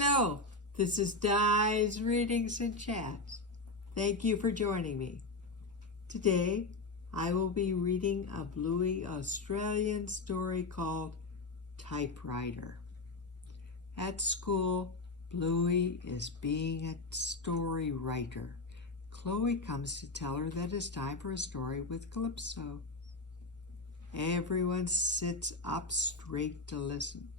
Hello, this is Di's Readings and Chats. Thank you for joining me. Today, I will be reading a Bluey Australian story called Typewriter. At school, Bluey is being a story writer. Chloe comes to tell her that it's time for a story with Calypso. Everyone sits up straight to listen.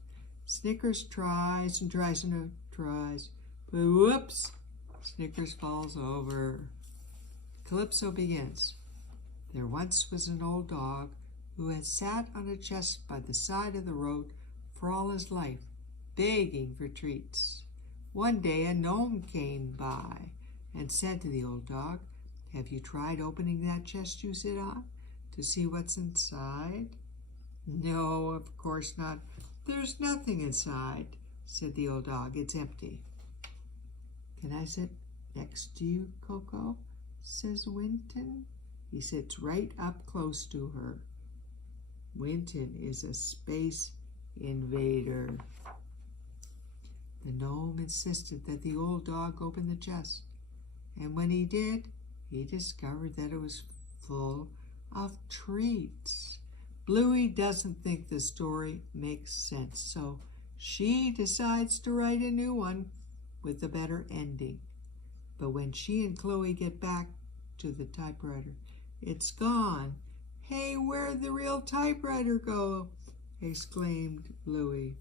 Snickers tries and tries and tries, but whoops, Snickers falls over. Calypso begins. There once was an old dog who had sat on a chest by the side of the road for all his life, begging for treats. One day a gnome came by and said to the old dog, "Have you tried opening that chest you sit on to see what's inside?" "No, of course not. There's nothing inside," said the old dog. "It's empty." "Can I sit next to you, Coco?" says Winton. He sits right up close to her. Winton is a space invader. The gnome insisted that the old dog open the chest, and when he did, he discovered that it was full of treats. Bluey doesn't think the story makes sense, so she decides to write a new one with a better ending. But when she and Chloe get back to the typewriter, it's gone. "Hey, where'd the real typewriter go?" exclaimed Bluey.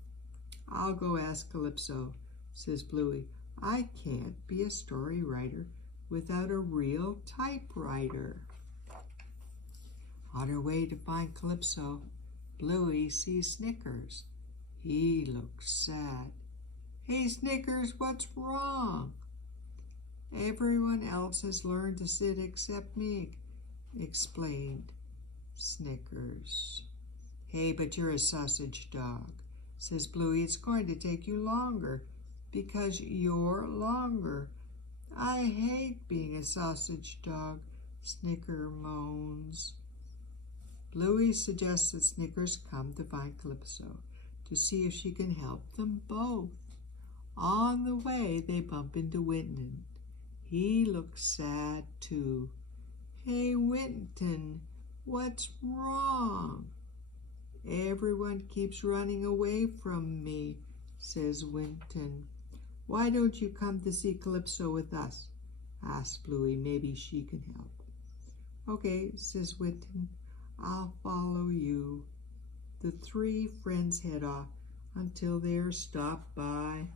"I'll go ask Calypso," says Bluey. "I can't be a story writer without a real typewriter." On her way to find Calypso, Bluey sees Snickers. He looks sad. "Hey, Snickers, what's wrong?" "Everyone else has learned to sit except me," explained Snickers. "Hey, but you're a sausage dog," says Bluey. "It's going to take you longer because you're longer." "I hate being a sausage dog," Snicker moans. Bluey suggests that Snickers come to find Calypso to see if she can help them both. On the way, they bump into Winton. He looks sad too. "Hey, Winton, what's wrong?" "Everyone keeps running away from me," says Winton. "Why don't you come to see Calypso with us?" asks Bluey. "Maybe she can help." "Okay," says Winton. "I'll follow you." The three friends head off until they are stopped by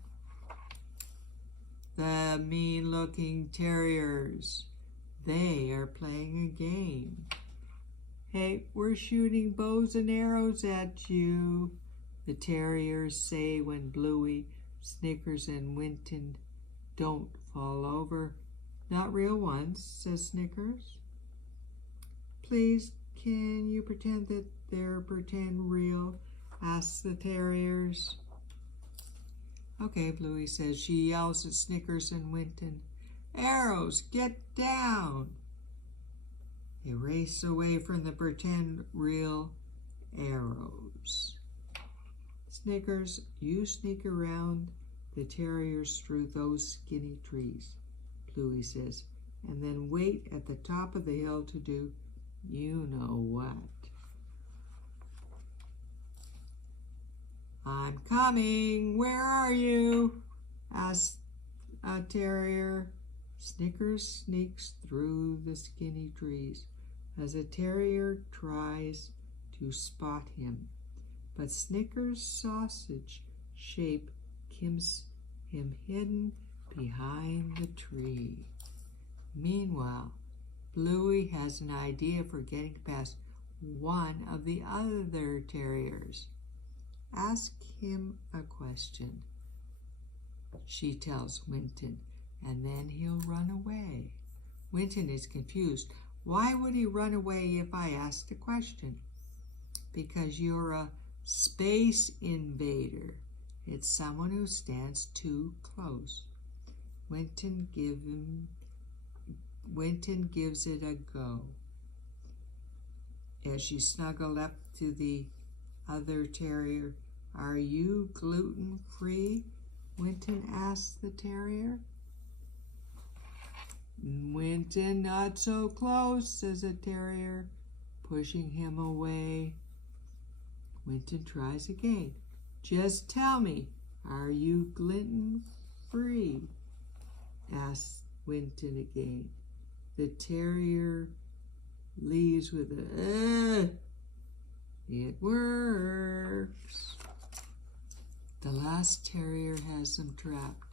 the mean-looking terriers. They are playing a game. "Hey, we're shooting bows and arrows at you," the terriers say when Bluey, Snickers, and Winton don't fall over. "Not real ones," says Snickers. "Please, can you pretend that they're pretend real?" asks the terriers. "Okay," Bluey says. She yells at Snickers and Winton, "Arrows, get down!" They race away from the pretend real arrows. "Snickers, you sneak around the terriers through those skinny trees," Bluey says, "and then wait at the top of the hill to do you know what." "I'm coming. Where are you?" asks a terrier. Snickers sneaks through the skinny trees as a terrier tries to spot him, but Snickers' sausage shape keeps him hidden behind the tree. Meanwhile, Bluey has an idea for getting past one of the other terriers. "Ask him a question," she tells Winton, "and then he'll run away." Winton is confused. "Why would he run away if I asked a question?" "Because you're a space invader. It's someone who stands too close." Winton gives it a go. As she snuggled up to the other terrier, "Are you gluten-free?" Winton asked the terrier. Winton, not so close, says the terrier, pushing him away. Winton tries again. Just tell me, are you gluten-free? Asks Winton again. The terrier leaves with a, it works. The last terrier has them trapped,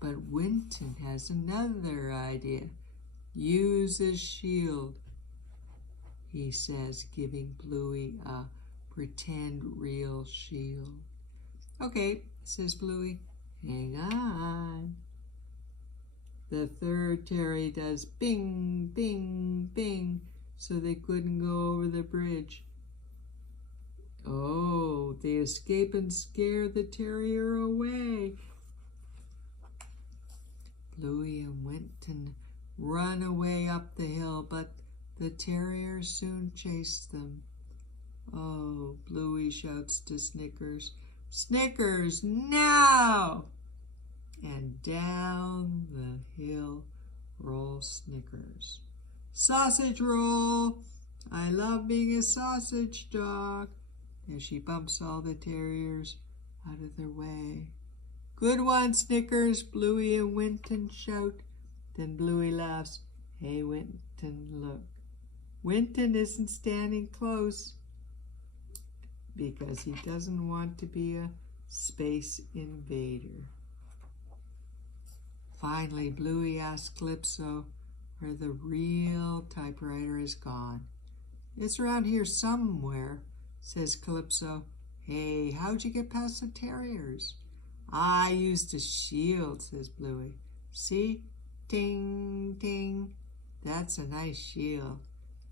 but Winton has another idea. Use a shield, he says, giving Bluey a pretend real shield. Okay, says Bluey, hang on. The third terrier does bing, bing, bing, so they couldn't go over the bridge. Oh, they escape and scare the terrier away. Bluey and Winton run away up the hill, but the terrier soon chased them. Oh, Bluey shouts to Snickers, Snickers, now! And down the hill rolls Snickers. Sausage roll! I love being a sausage dog. As she bumps all the terriers out of their way. Good one, Snickers, Bluey and Winton shout. Then Bluey laughs. Hey, Winton, look. Winton isn't standing close because he doesn't want to be a space invader. Finally, Bluey asks Calypso where the real typewriter is gone. It's around here somewhere, says Calypso. Hey, how'd you get past the terriers? I used a shield, says Bluey. See? Ting, ting. That's a nice shield.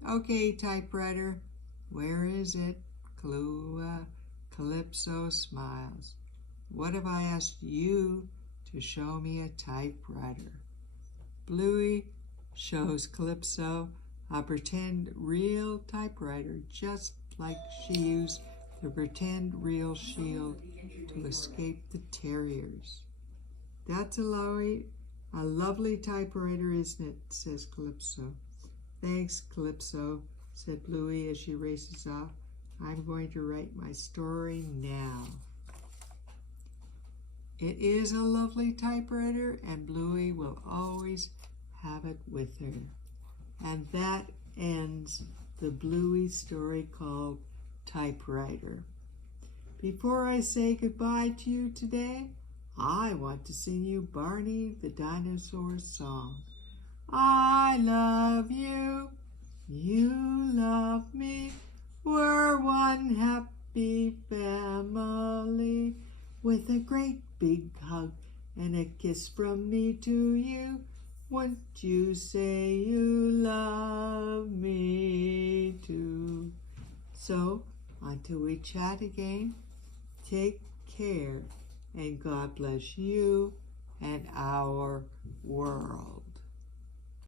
Okay, typewriter. Where is it? Calypso smiles. What if I asked you to show me a typewriter? Bluey shows Calypso a pretend real typewriter, just like she used the pretend real shield to escape the terriers. That's a lovely typewriter, isn't it? Says Calypso. Thanks, Calypso, said Bluey as she races off. I'm going to write my story now. It is a lovely typewriter, and Bluey will always have it with her. And that ends the Bluey story called Typewriter. Before I say goodbye to you today, I want to sing you Barney the Dinosaur's song. I love you, you love me, we're one happy family, with a great big hug and a kiss from me to you. Won't you say you love me too? So, until we chat again, take care and God bless you and our world.